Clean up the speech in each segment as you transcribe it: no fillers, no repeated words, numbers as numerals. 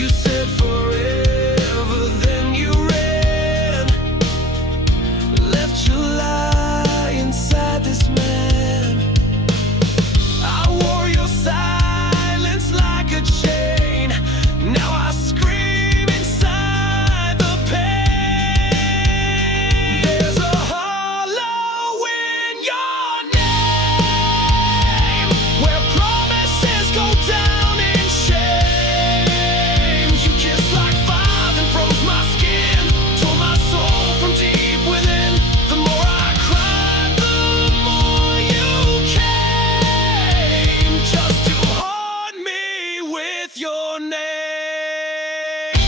You said forever, then you ran, left your lie inside this man. I wore your silence like a chain. Now I scream inside the pain. There's a hollow in your name, where promises go down in shame. You kissed like fire and froze my skin, tore my soul from deep within. The more I cried, the more you came, just to haunt me with your name.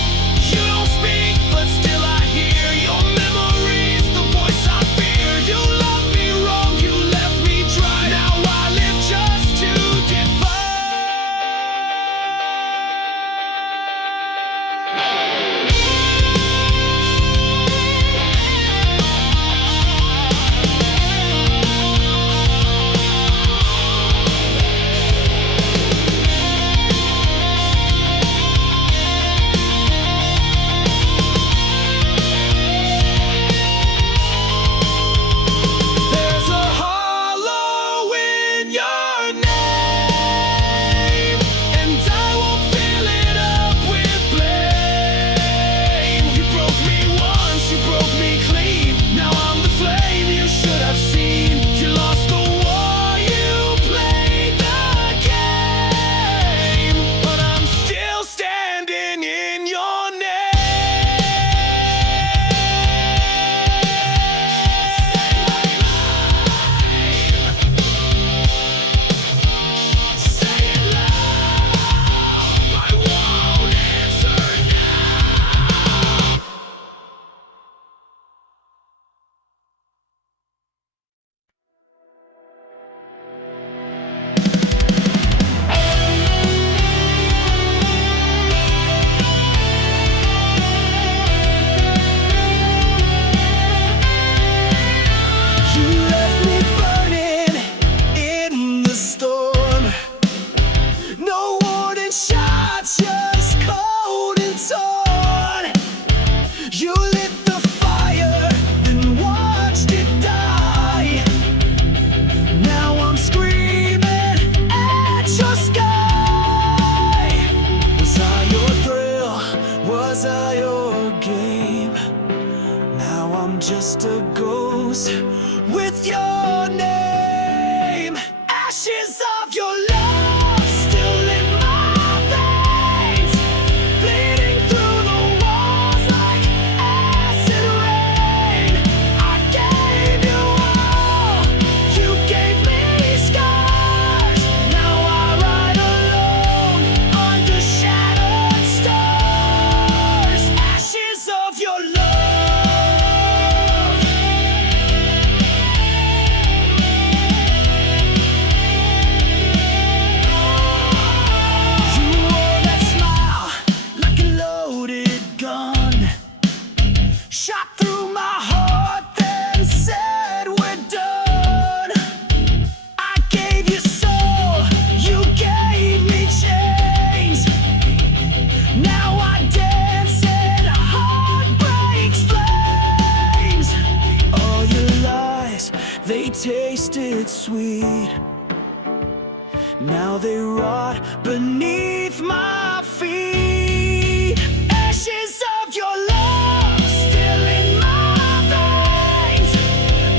You don't speak, but still I hear your memories, the voice I fear. You loved me wrong, you left me dry. Now I live just to defy. There's a hollow in your name, and I won't fill it up with blame. You broke me once, you broke me clean. Now I'm the flame you should have seen. You lost the war, you played the game, but I'm still standing in your name. Say it loud, I won't answer now. You left me burning in the storm. No warning shots, just cold and torn. You lit the fire, then watched it die. Now I'm screaming at your sky. Was I your thrill? Was I your game? Now I'm just a ghost with your name. Ashes of your love still in my veins, bleeding through the walls like acid rain. I gave you all, you gave me scars. Now I ride alone under shattered stars. Ashes of your love. You wore that smile like a loaded gun, shot through my heart, then said we're done. I gave you soul, you gave me chains. Now I dance in heartbreak's flames. All your lies, they tasted sweet. Now they rot beneath my feet. Ashes of your love still in my veins,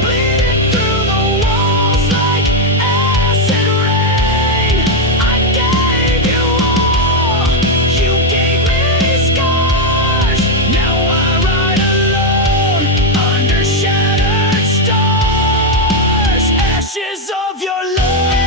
bleeding through the walls like acid rain. I gave you all, you gave me scars. Now I ride alone under shattered stars. Ashes of your love.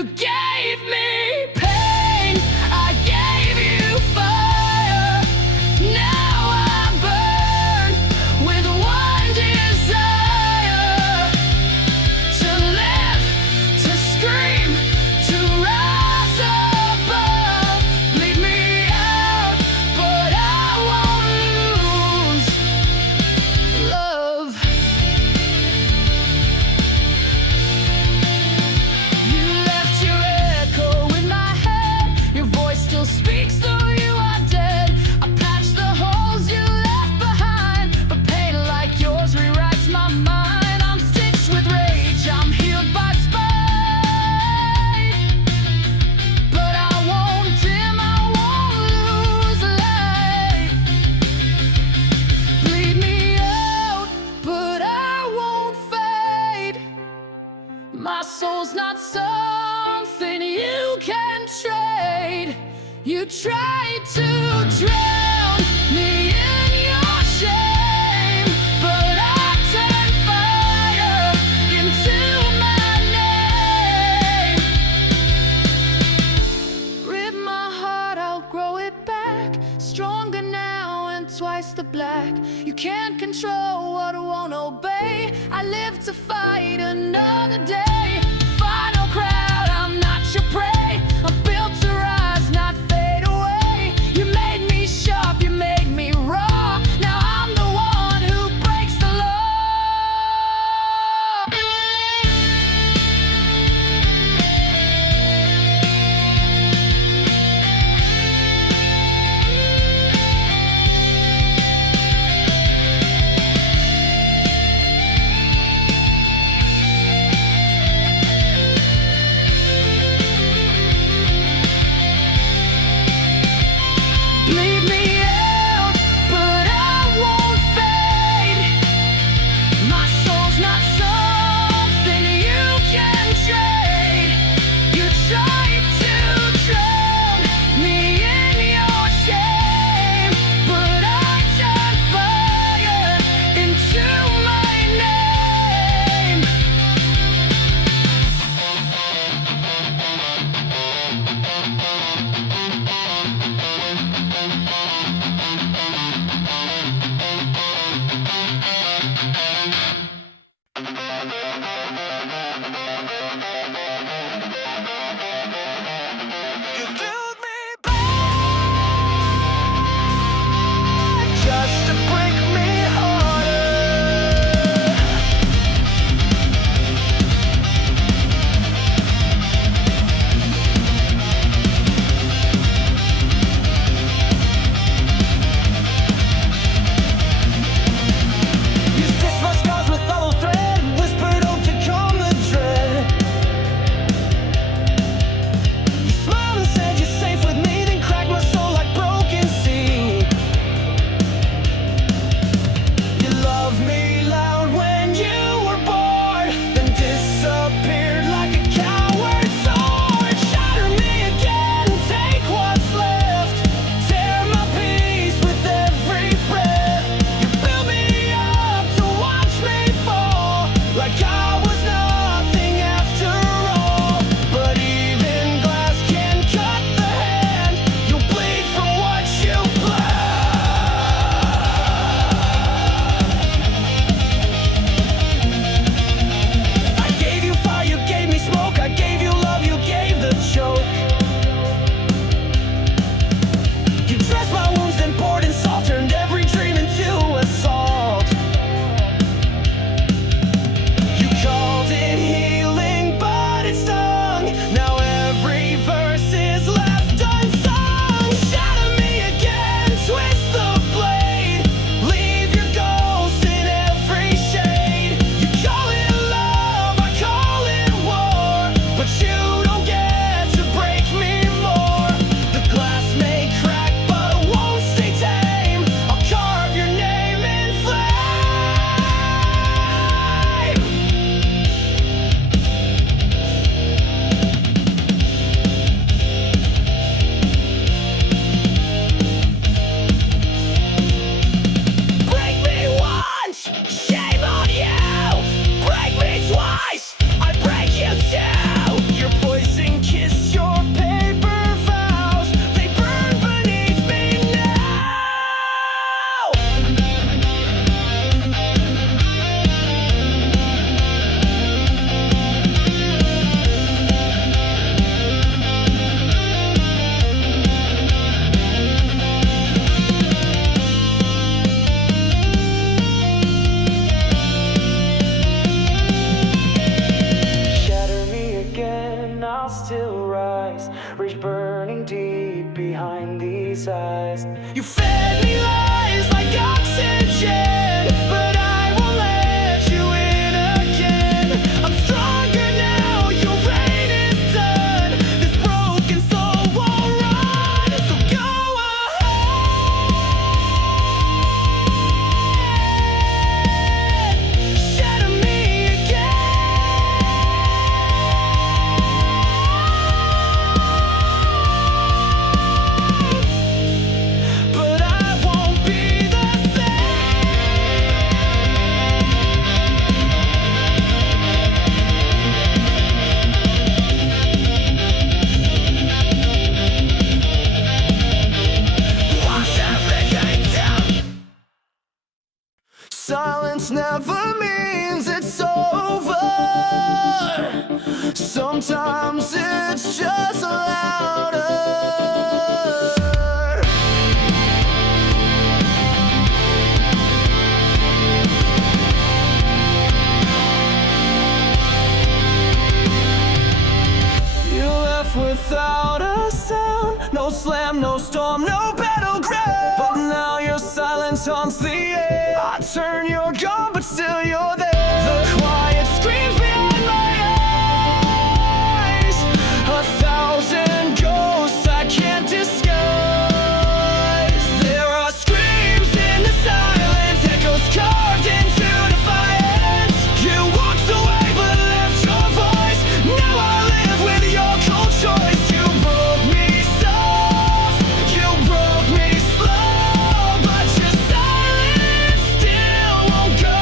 You gave me pain, I gave you fire. Now I burn with one desire: to live, to scream, to rise above. Bleed me out, but I won't lose love. You left your echo in my head. Your voice still speaks though you are dead. I patched the holes you left behind, but pain like yours rewrites my mind. I'm stitched with rage, I'm healed by spite, but I won't dim, I won't lose light. Bleed me out, but I won't fade. My soul's not something you can trade. You tried to drown me in your shame, but I turned fire into my name. Rip my heart, I'll grow it back, stronger now and twice the black. You can't control what won't obey. I live to fight another day. Final crowd, I'm not your prey. I'm built to rise, not fade away. You made me sharp, you made me raw. Now I'm the one who breaks the law. these eyes. You fed me lies like oxygen, but I won't let you in again. I'm stronger now, your reign is done. This broken soul won't run, so go ahead, shatter me but I won't be the silence never means it's over. Sometimes it's just louder. You left without a sound, no slam, no storm, no battleground. But now your silence haunts the air. I turn, you're gone, but still you're there. The quiet screams behind my eyes, 1,000 ghosts I can't disguise. There are screams in the silence, echoes carved into defiance. You walked away but left your voice. Now I live with your cold choice. You broke me soft, you broke me slow, but your silence still won't go.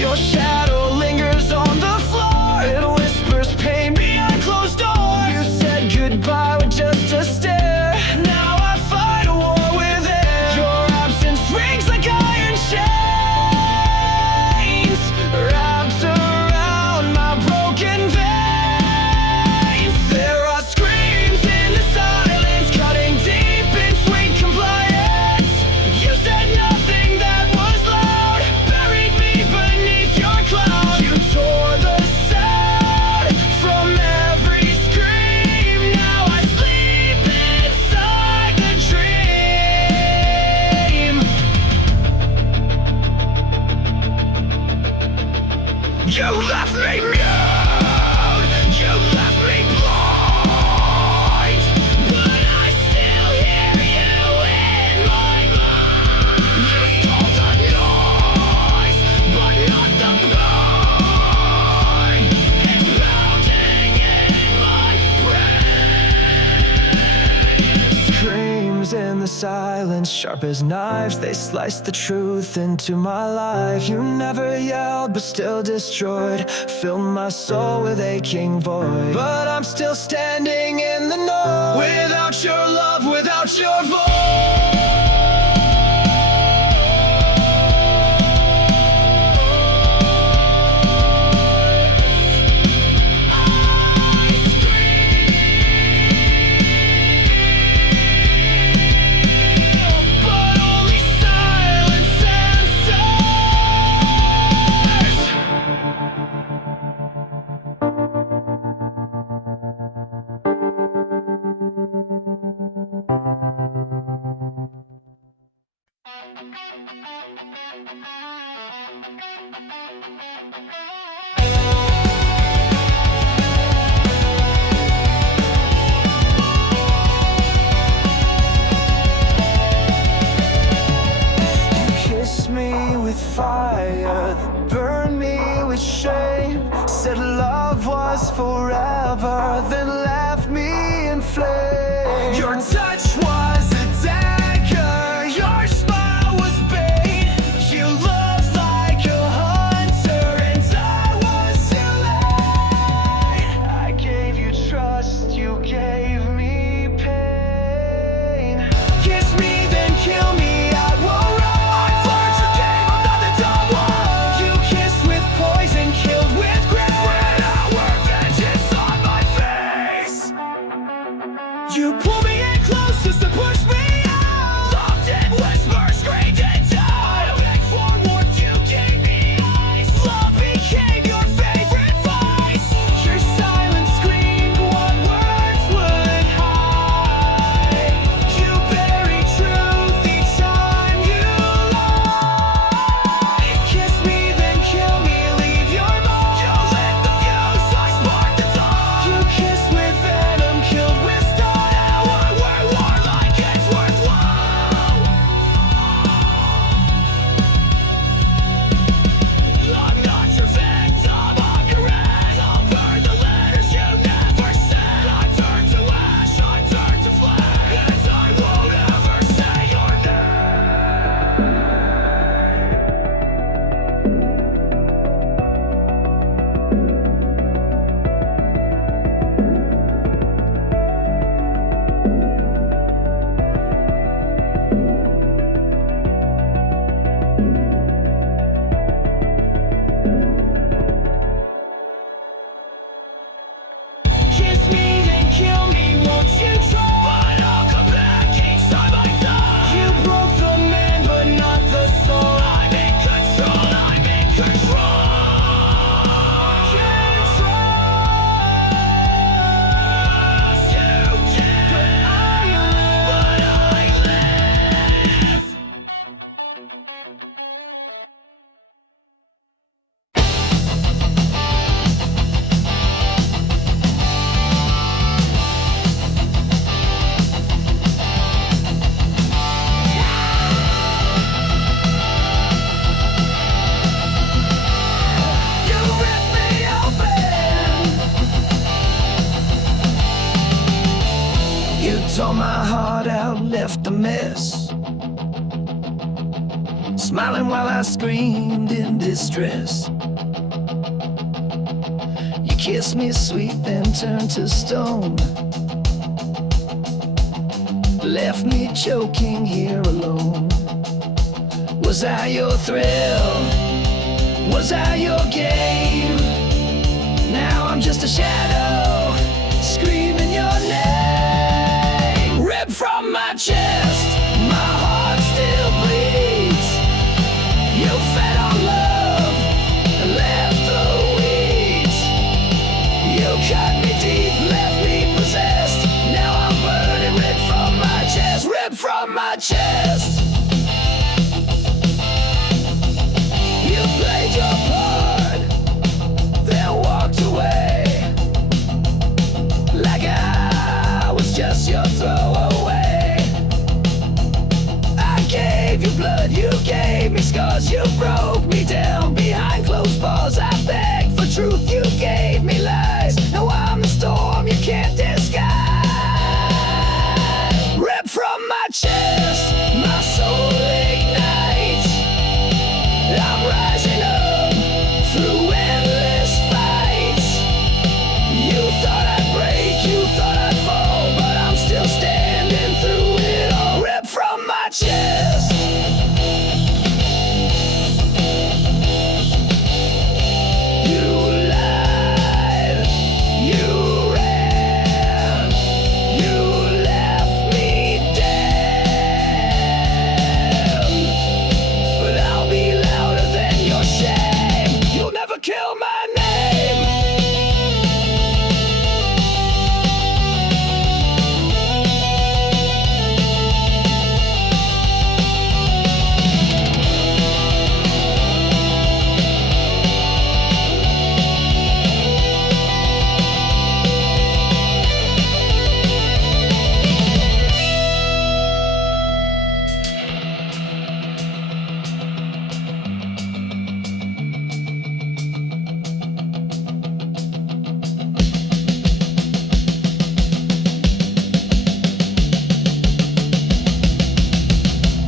Your shadow lingers on the floor, it whispers pain behind closed doors. You said goodbye with just a stare. Now I fight a war with air. Your absence rings like iron chains, wrapped around my broken veins. There are screams in the silence, cutting deep in sweet compliance. You said nothing that was loud, buried me beneath your cloud. You tore the sound from every scream. Now I sleep inside the dream. You left me mute, you left me blind, but I still hear you in my mind. You stole the noise, but not the pain. It's pounding in my brain. Screams in the silence, sharp as knives, they slice the truth into my life. You never yelled, but still destroyed, filled my soul with aching void. But I'm still standing in the noise, without your love, without your voice. But only silence answers. Kiss me with fire, that burned me with shame. Said love was forever, then left me in flames. Your touch was a dagger, your smile was bait. You looked like a hunter, and I was too late. I gave you trust, you gave me pain. Kiss me, then kill me, I won't run. I've learned your game, I'm not the dumb one. You kissed with poison, killed with grace. Spread our vengeance on my face. You pull me in close just to push me out. Loved and whispered, screamed and died. I begged for warmth, you gave me ice. Love became your favorite vice. Your silence screamed what words would hide. Tore my heart out, left a mess, smiling while I screamed in distress. You kissed me sweet, then turned to stone, left me choking here alone. Was I your thrill? Was I your game? Now I'm just a shadow, screaming your name. Ripped from my chest, my heart still bleeds. You fed on love and left the weeds. You cut me deep, left me possessed. Now I'm burning, ripped from my chest, ripped from my chest. You played your part, then walked away, like I was just your throwaway. I gave you blood, you gave me scars, you broke me down behind closed bars. I begged for truth, you gave me lies. Now I'm the storm you can't disguise. Ripped from my chest, my soul ignites. I'm rising up through endless fights. You thought I'd break, you thought I'd fall, but I'm still standing through it all. Ripped from my chest. You lied, you ran, you left me dead. But I'll be louder than your shame. You'll never kill my name.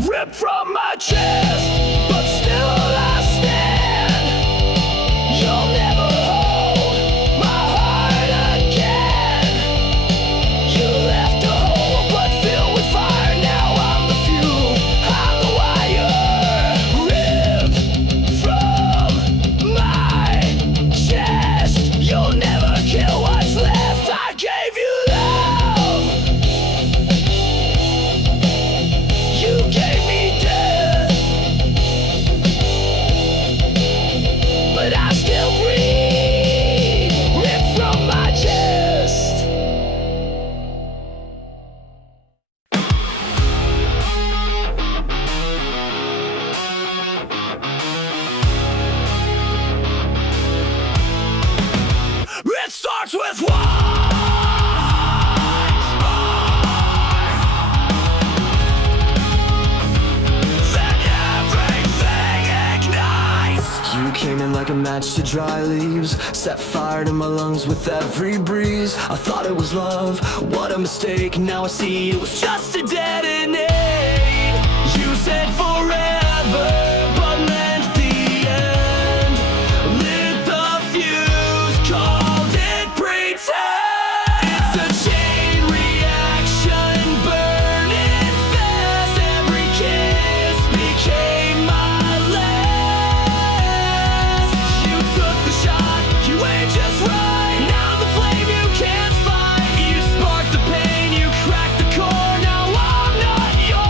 Ripped from my chest, but still I stand. You'll never hold my heart again. You left a hole but filled with fire. Now I'm the fuel, I'm the wire. Ripped from my chest. You'll never kill what's left. I gave you love, you gave me death, but I still breathe. Ripped from my chest. It starts with one spark, then everything ignites. You came in like a match to dry leaves, set fire to my lungs with every breeze. I thought it was love, what a mistake. Now I see it was just a detonate. You said forever, but meant the end. Lit the fuse, called it pretend. It's a chain reaction, burning fast. Every kiss became my last. You took the shot, you ain't just right. Now the flame you can't fight. You sparked the pain, you cracked the core. Now I'm not yours.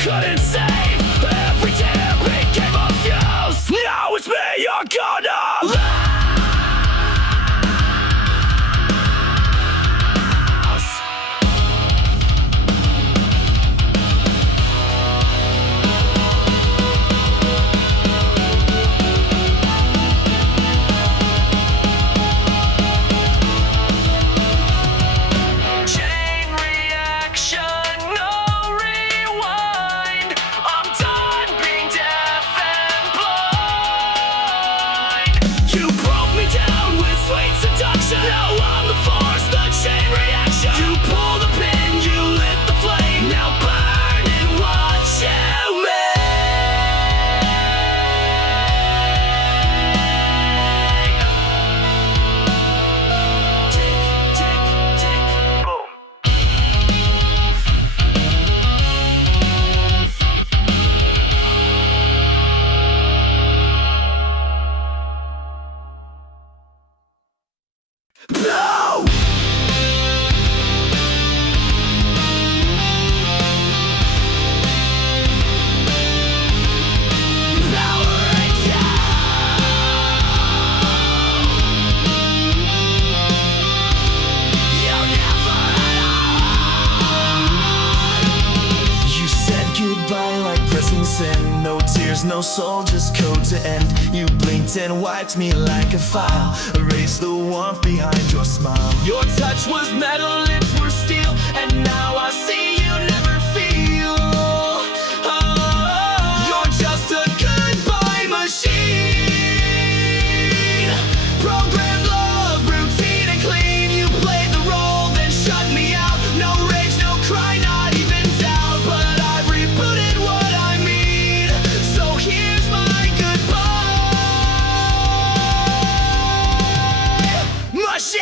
couldn't save. Every tear became a fuse. Now it's me you're gonna lose. Now I'm the force, the chain reaction. You pull the pin, you lit the flame. Now burn and watch you make. Tick, tick, tick, boom. No! Sin, no tears, no soul, just code to end. You blinked and wiped me like a file. Erased the warmth behind your smile. Your touch was metal, lips were steel, and now I see you never feel. Oh, you're just a goodbye machine. Programmed love, routine and clean. You played the role, then shut me out. No rage, no cry, not even doubt. But I've rebooted what I mean. So here's my goodbye machine.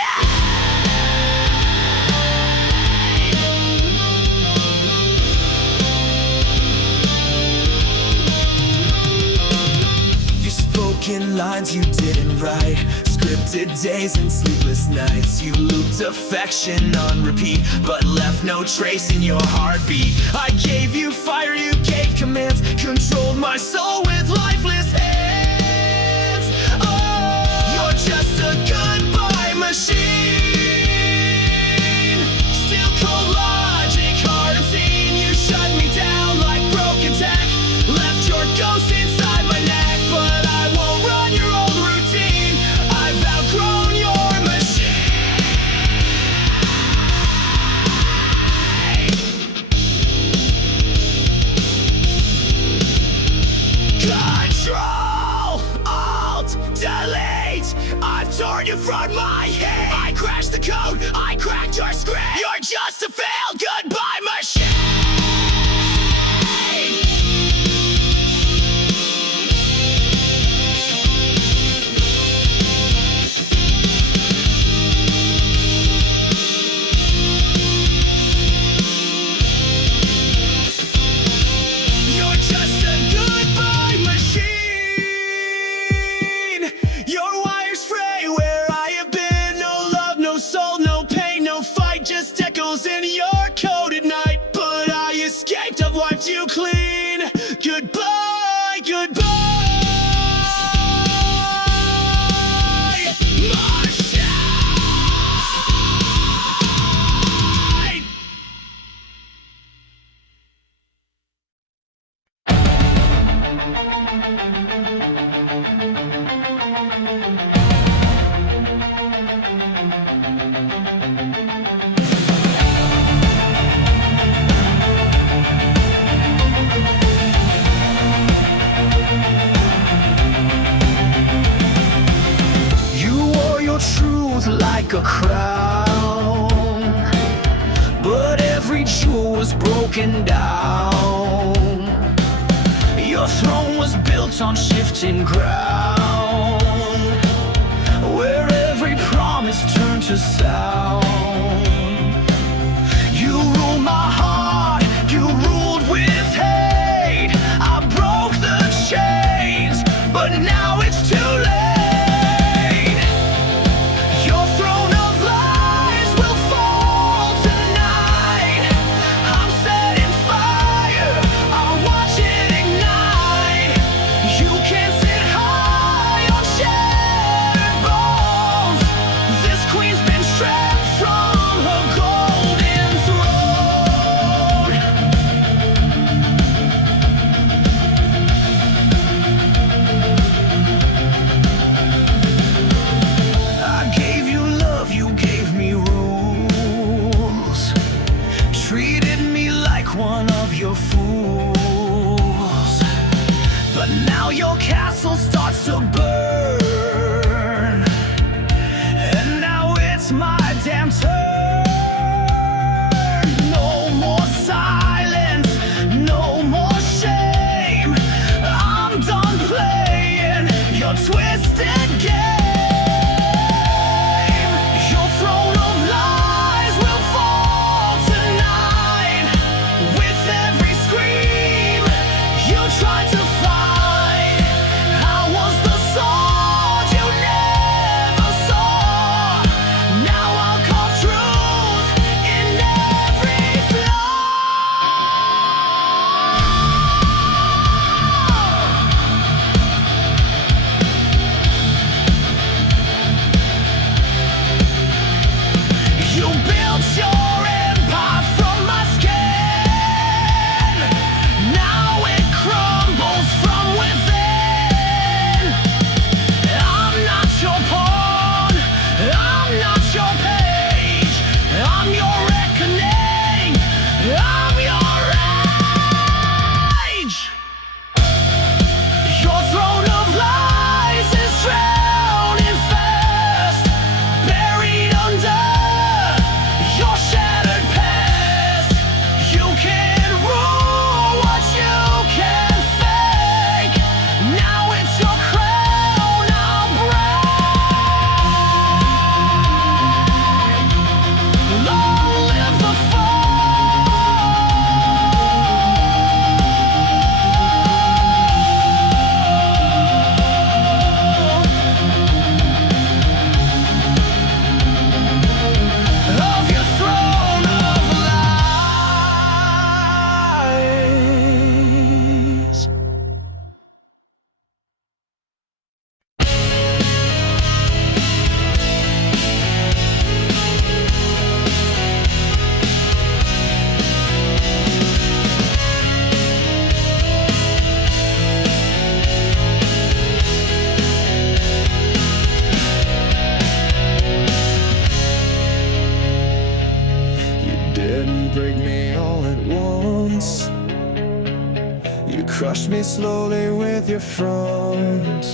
You spoke in lines you didn't write. Scripted days and sleepless nights. You looped affection on repeat, but left no trace in your heartbeat. I gave you fire, you gave commands. Controlled my soul with lifeless hands. Oh, you're just a goodbye machine. Still cold logic, hard obscene. You shut me down like broken tech. Left your ghost inside my neck, but I won't run your old routine. I've outgrown your machine. Control, Alt, Delete. I've torn you from my head. I crashed the code, I cracked your screen. You're just a failed goodbye machine. You're just a goodbye machine. Your wires fray where I have been. No love, no soul, no pain, no fight. Just echoes in your code at night. But I escaped, I've wiped you clean. Goodbye, goodbye machine. You wore your truth like a crown, but every jewel was broken down. Your throne was built on shifting ground, where every promise turned to sound. You ruled my heart, you ruled with hate. I broke the chains, but now it's too late. Your throne of lies will fall tonight. I'm setting fire, I'm You crushed me slowly with your front.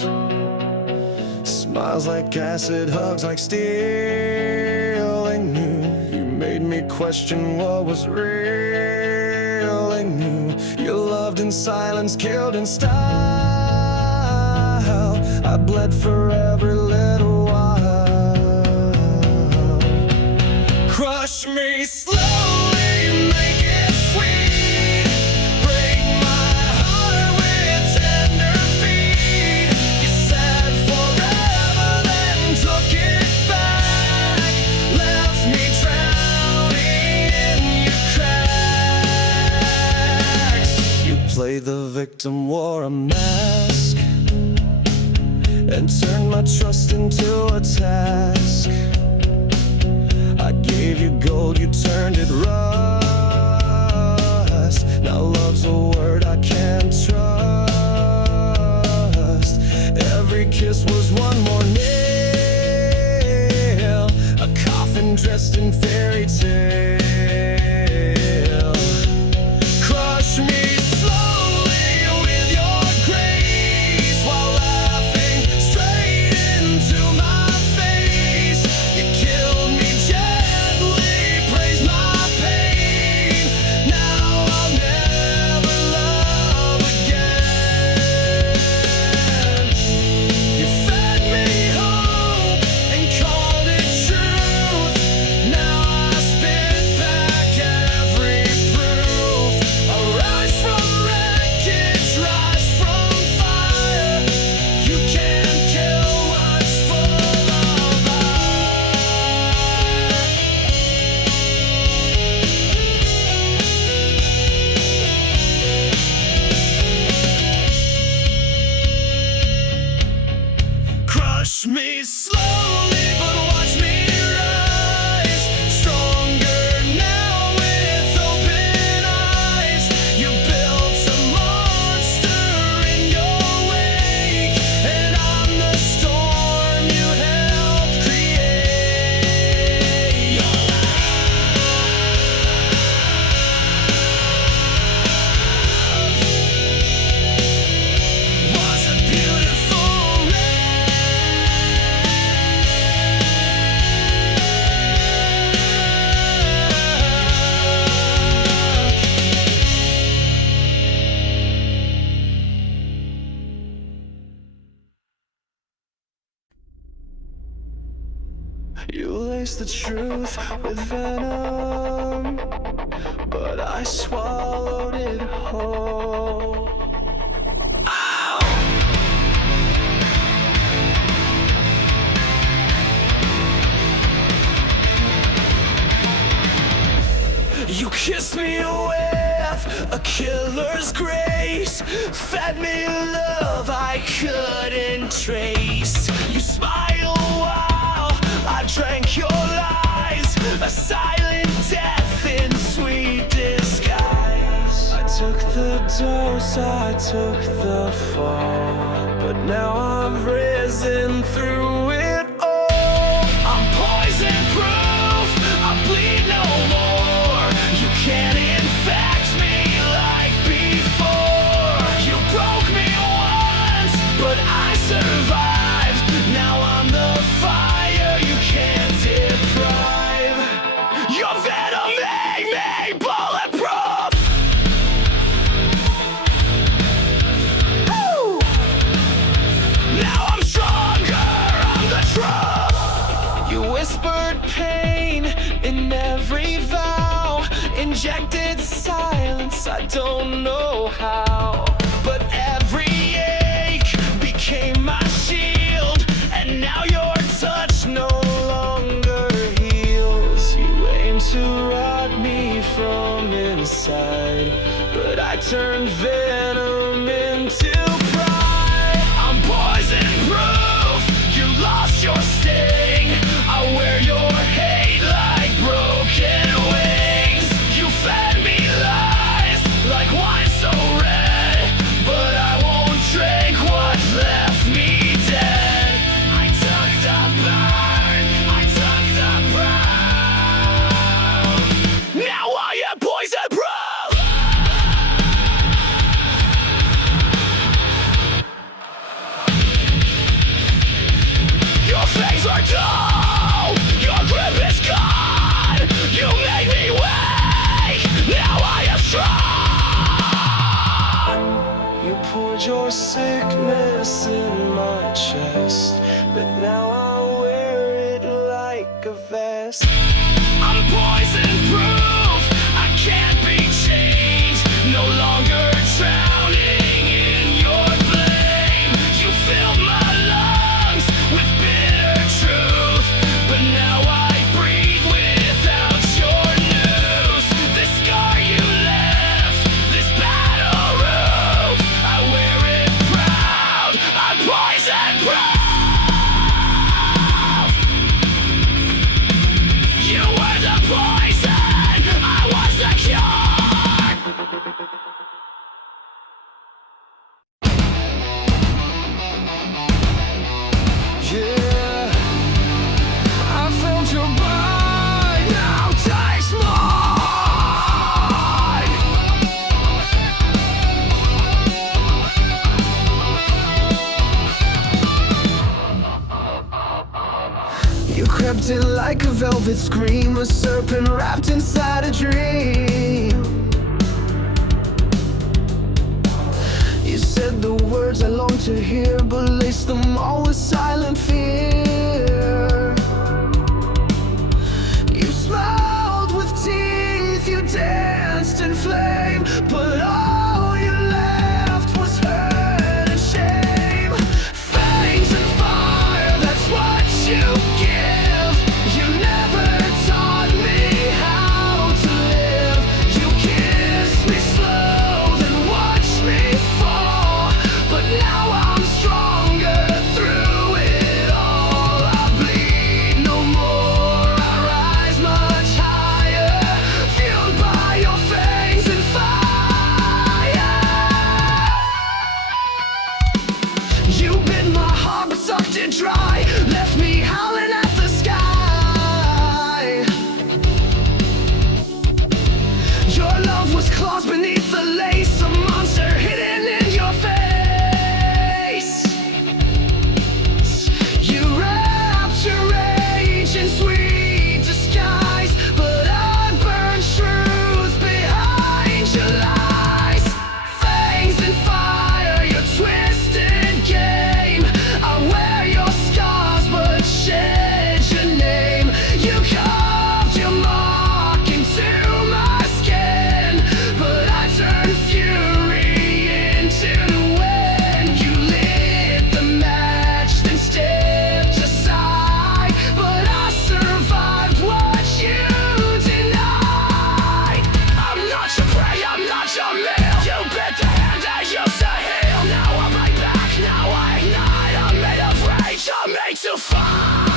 Smiles like acid, hugs like steel. I knew you made me question what was real. I knew you loved in silence, killed in style. I bled for every little while. Crush me slowly, make it sweet. Break my heart with tender feet. You said forever, then took it back. Left me drowning in your cracks. You played the victim, wore a mask, and turned my trust into a task. I gave you gold, you turned it rust. Now love's a word I can't trust. Every kiss was one more nail, a coffin dressed in fairy tale. Crush me slowly with your grace, while laughing straight into my face. You killed me gently, praised my pain. Now I'll never love again. You fed me hope and called it truth. Now I spit back every proof. I rise from wreckage, rise from fire. You can't kill what's full of Crush me slowly, but watch me rise. Stronger now with open eyes. You built a monster in your wake, and I'm the storm you helped create. Your love was a beautiful You laced the truth with venom, but I swallowed it whole. You kissed me with a killer's grace, fed me love I couldn't trace. You smiled while I drank your lies, a silent death in sweet disguise. I took the dose, I took the fall, but now I've risen through it all. I'm poison proof, I bleed no more. You can't infect me like before. You broke me once, but I survived. Now I'm the fire you can't deprive. Your venom made me bulletproof. Now I'm stronger You poured your sickness in my chest, but now I wear it like a vest. I'm poison proof, I can't be changed. No longer drowning in your blame. You filled my lungs with bitter truth, but now I breathe without your news. This scar you left, this battle roof, I wear it proud. I'm poison proof. You were the poison, I was the cure. Yeah, I felt your bite, now taste mine. You crept in like a velvet scream, a serpent wrapped inside a dream. You said the words I long to hear, but laced them all with silent fear. You smiled with teeth, you danced in flame, but all you left was hurt and shame. Fangs and fire, that's what you give. You never taught me how to live. You kissed me slow, then watched me fall, but now I'm stronger through it all. I bleed no more, I rise much higher, fueled by your fangs and fire. You bit my heart but sucked it dry, left me howling at the sky. Your love was claws beneath the lace, a monster hidden in your face. You wrapped your rage in sweet disguise, but I burned truth behind your lies. Fangs and fire, your twisted game. I wear your scars but shed your name. You carved your mark into my skin, but I turned fury into wind. You lit the match, then stepped aside, but I survived what you denied. I'm not your prey, I'm not your meal. You bit the hand that used to heal. Now I'm right back, now I ignite. I'm made of rage, I'm made to fight.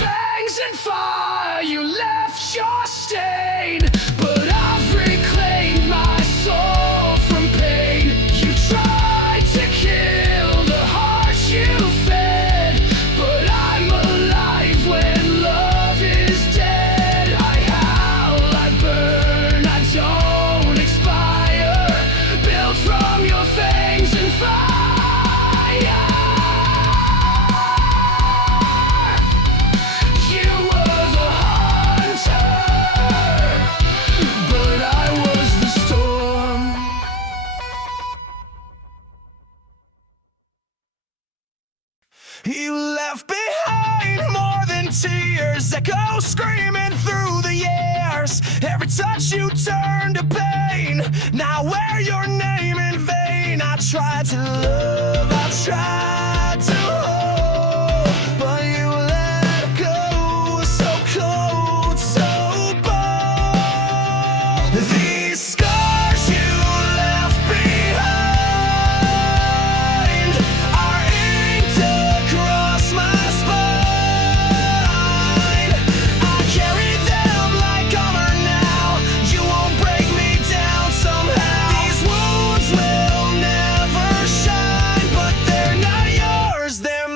Fangs and fire, you left your stain, but I've reclaimed my soul from pain. You tried to kill the heart you fed, but I'm alive when love is dead. I howl, I burn, I don't expire, built from your fangs and fire. You were the hunter, but I was the storm. You left behind more than tears, echo screaming through the years. Every touch you turned to pain, now wear your name in vain. I tried to love, I tried to hold, but you let go, so cold, so bold. These scars you left behind are inked across my spine. I carry them like armor now. You won't break me down somehow. These wounds will never shine, but they're not yours, they're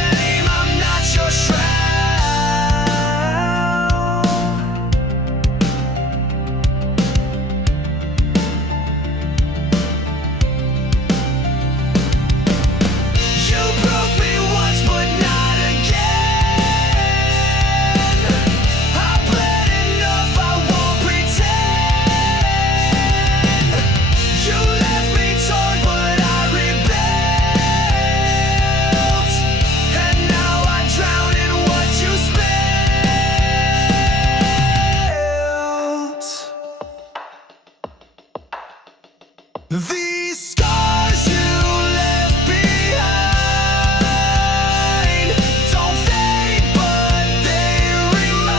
shame, I'm not your shroud. You broke me once, but not again. I bled enough, I won't pretend. You left me torn, but I rebuilt. And now I drown in what you spilled. These scars you left behind don't fade, but they remind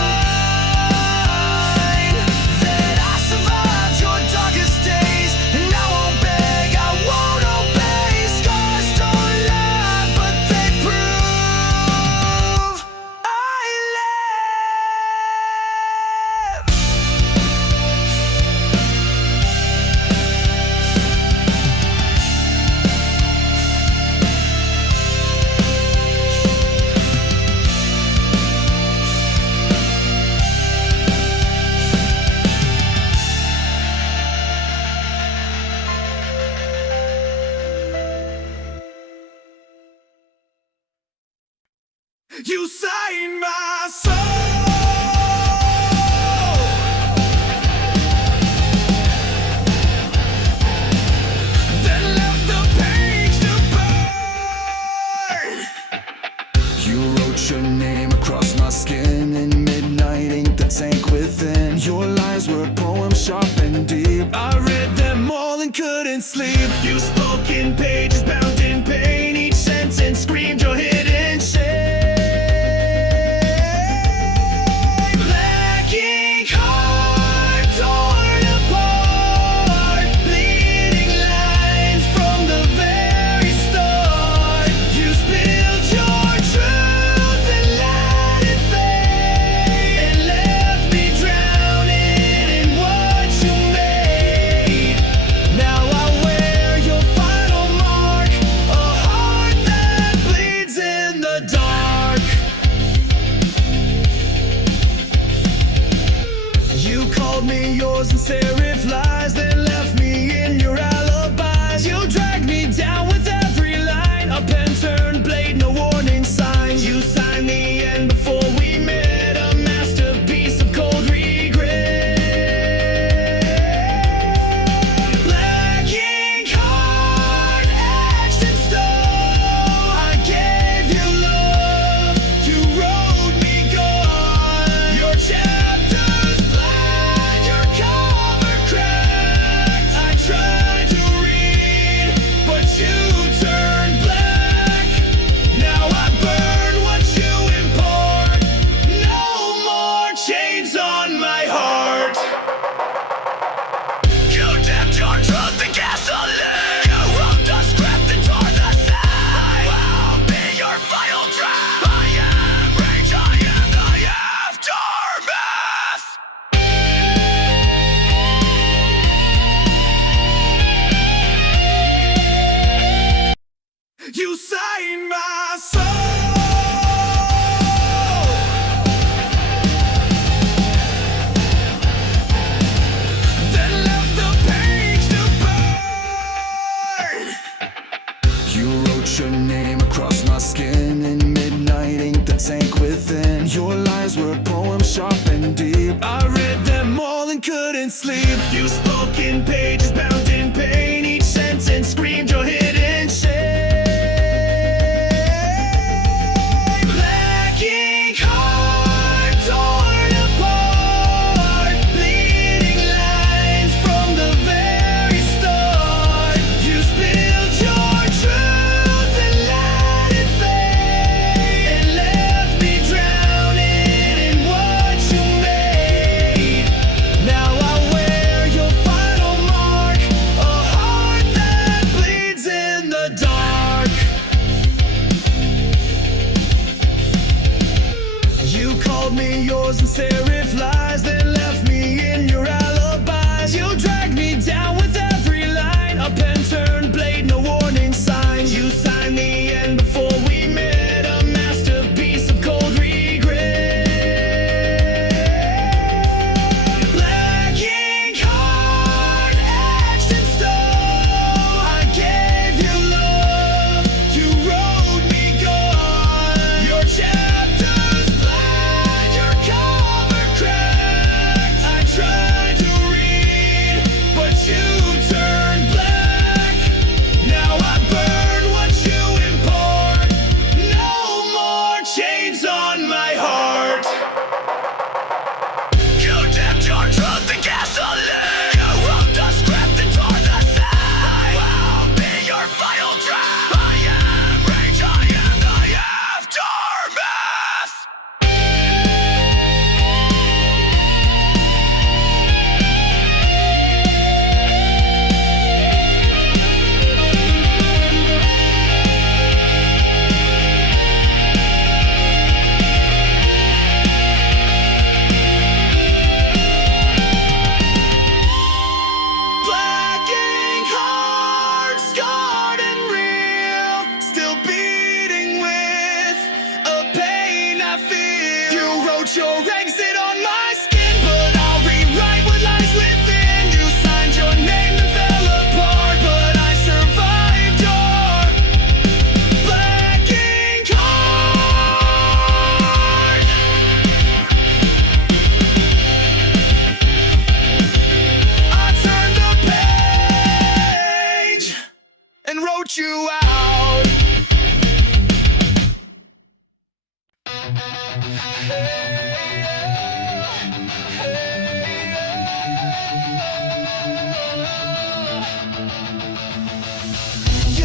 that I survived your darkest days. And I won't beg, I won't obey. Scars don't lie, but they prove I live. You saved my soul, then left the page to burn. You wrote your name across my skin in midnight ink that sank within. Your lies were poems sharp and deep. I read them all and couldn't sleep. You spoke in pages bound in pain. Each sentence screamed your hidden shame. Black ink heart torn apart, bleeding lines from the very start. You spilled your truth and let it fade, and left me drowning in what you made. Now I wear your final mark, a heart that bleeds in the dark. You called me yours in serif lies, then left me in your alibis. You dragged me down with every line, a pen turned blade, no warning signs. You signed the end before we met, a masterpiece of cold regret. Black ink heart etched in stone. I gave you love, you wrote me gone. Your chapters black, your cover cracked. I tried to read, but you turned black. Now I burn what you import. No more chains on my heart. You dipped your truth in gasoline. You wrote the script and tore the side. I'll be your final draft. I am rage, I am the aftermath. You saved my soul, then left the page to burn. You wrote your name across my skin in midnight ink that sank within. Your lies were poems sharp and deep. I read them all and couldn't sleep. You spoke in pages bound in pain. Each sentence screamed your hidden shame. Black ink heart torn apart, bleeding lines from the very start. You spilled your truth and let it fade, and left me drowning in what you made. Now I wear your final mark, a heart that bleeds in the dark. You called me yours in serif lies, then left me in your alibis. You dragged me down with every line, a pen turned blade, no warning signs. You signed the end before we met, a You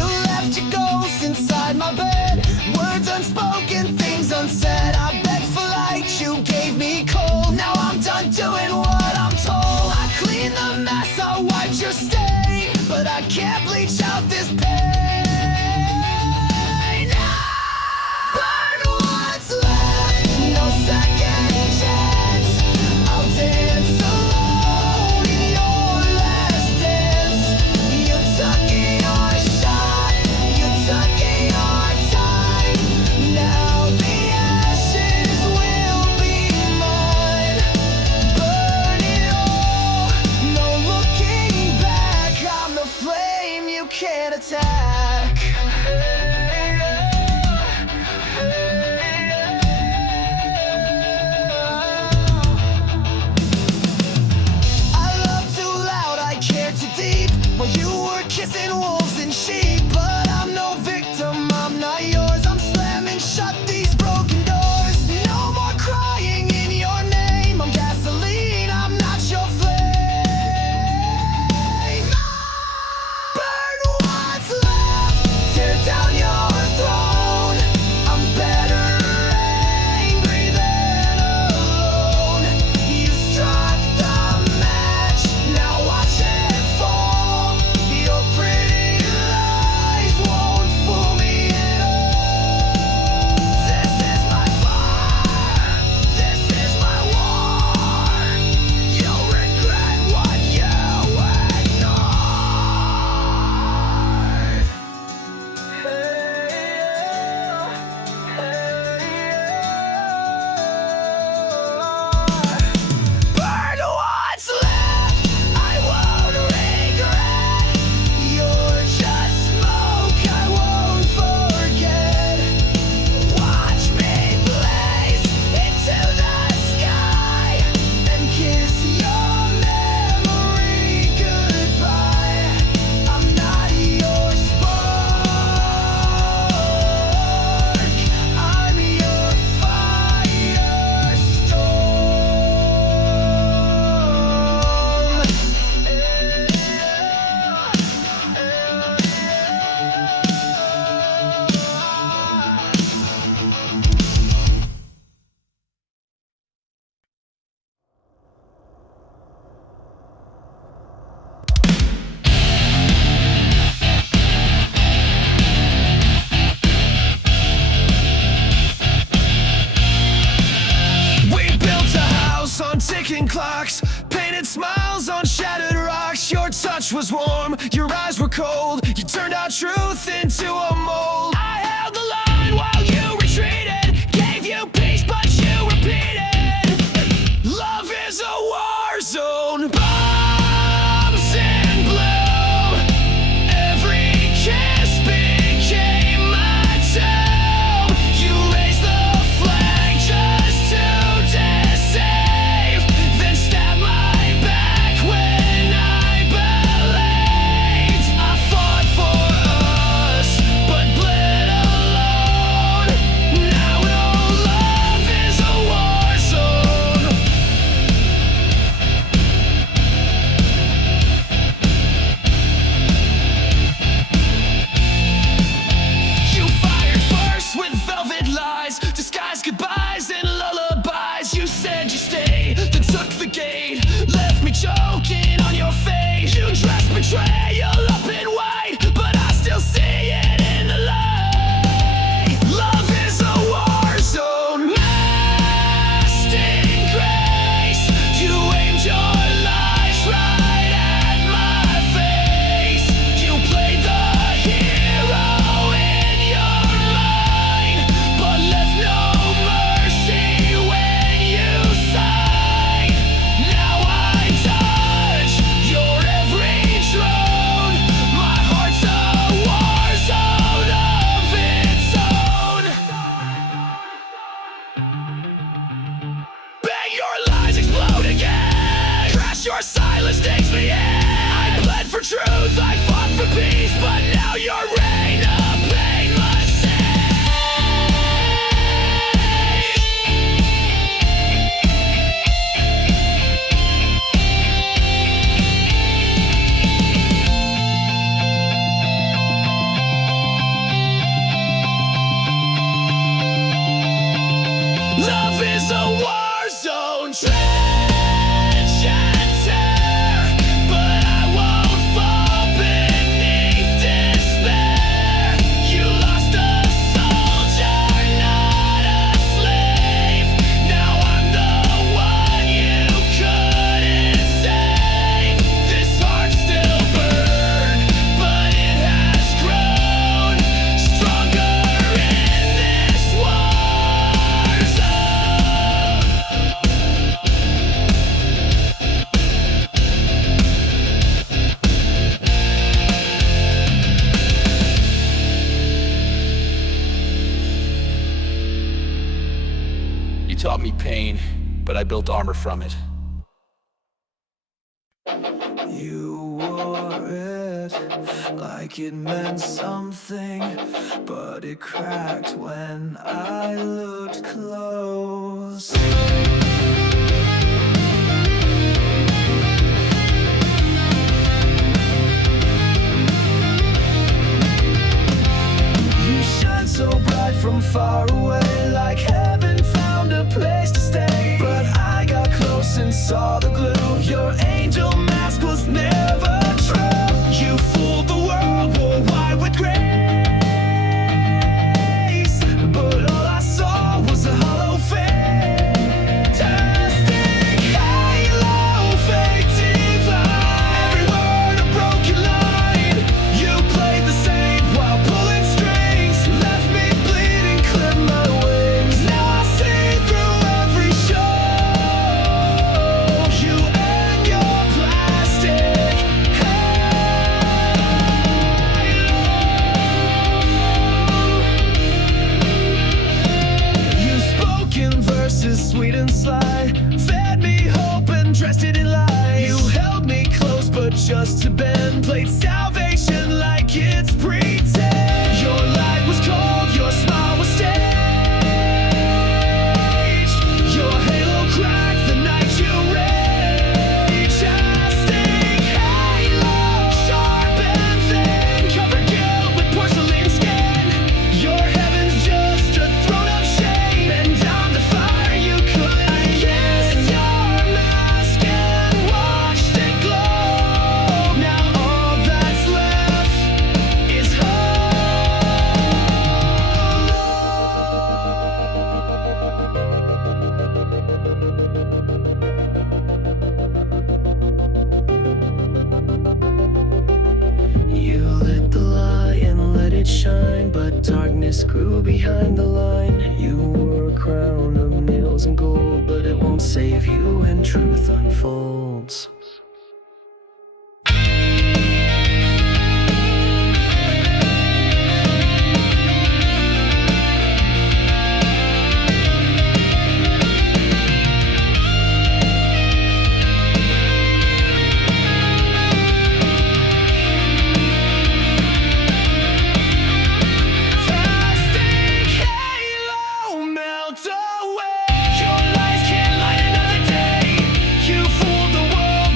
left your ghost inside my bed. Words unspoken, things unsaid. I begged for light, you gave me cold. Now I'm done doing what I'm told. I cleaned the mess, I wiped your stain, but I can't bleach out this pain. Burn what's left, no second chance. I'll dance alone in your last dance. You took your shot, you took your time. Now the ashes will be mine. Burn it all, no looking back. I'm the flame you can't attack. I love too loud, I care too deep. While you were kissing wolves and sheep. But I'm no victim, I'm not yours. I'm slamming shut these broken doors. No more crying in your name. I'm gasoline, I'm not your flame. Burn what's left, tear down your throne. I'm better angry than alone. You struck the match, now watch it fall. Your pretty lies won't fool me at all. This is my fire, this is my war. You'll regret what you ignored. Burn what's left, I won't regret. You're just smoke, I won't forget. Watch me blaze into the sky and kiss your memory goodbye. I'm not your spark, I'm your We built a house on ticking clocks, painted smiles on shattered rocks. Your touch was warm, your eyes were cold. You turned our truth into a mold. I held the line while you retreated, gave you peace but you repeated. Love is a war zone, bombs in blue. Every kiss became my tomb. You raised the flag just to deceive, then stabbed my back when I believed. I fought for us, but bled alone. Now no love is a war zone. You fired first with velvet lies, disguised goodbyes and lullabies. You said you stay, then took the gate, left me choking on your face. You dressed betrayal up in white, but I still see it in the light. Love is a war zone, masked in grace. You aimed your lies right at my face. You played the hero in your mind, but left no mercy when you sighed. Now I touch your every drone. My heart's a war zone of its own. Bang, your lies explode again. Crash, your silence takes me in. I bled for truth, I fought for peace, but now your reign of pain must cease. It's a war zone, trench and tear, but I won't fall beneath despair. You lost a soldier, not a slave. Now I'm the one you couldn't save. This heart still burns, but it has grown stronger in this war zone. You taught me pain, but I built armor from it. You wore it like it meant something, but it cracked when I looked close. You shine so bright from far away, like heaven found a place to stay. But I got close and saw the glue. Your angel mask was never true. You fooled the world, wore white with grace. But all I saw was a hollow fantastic halo, fake divine. Every word a broken line. You played the same while pulling strings. Left me bleeding, clipped my wings. Now I see through every show. You and your plastic halo. You spoke in verses sweet and sly, fed me hope and dressed it in lies. You held me close but just to bend, played salvation like it's pretend. Your light was cold, your smile was staged. Your halo cracked the night you raged. Fantastic halo, sharp and thin, covered guilt with porcelain skin. Your heaven's just a throne of shame, and down the fire you couldn't kiss. Your mask and watched it glow. Now all that's left is You lit the light and let it shine, but darkness grew behind the line. You wore a crown of nails and gold, but it won't save you when truth unfolds. Fantastic halo, melt away. Your lies can't light another day. You fooled the world,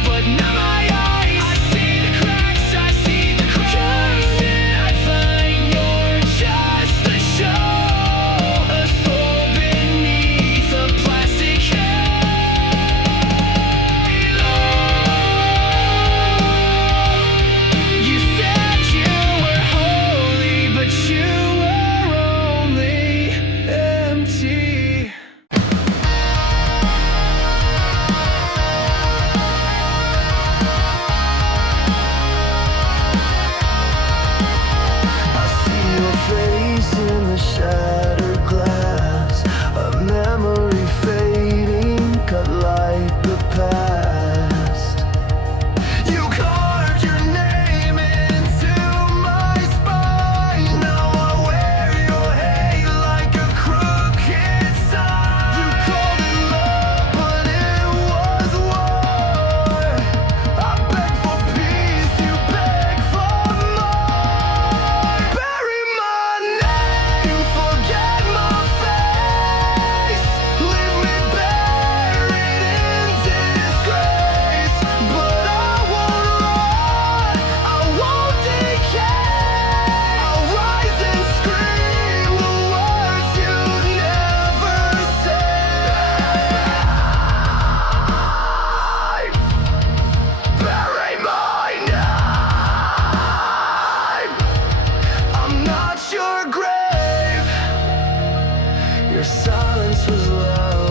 this was love.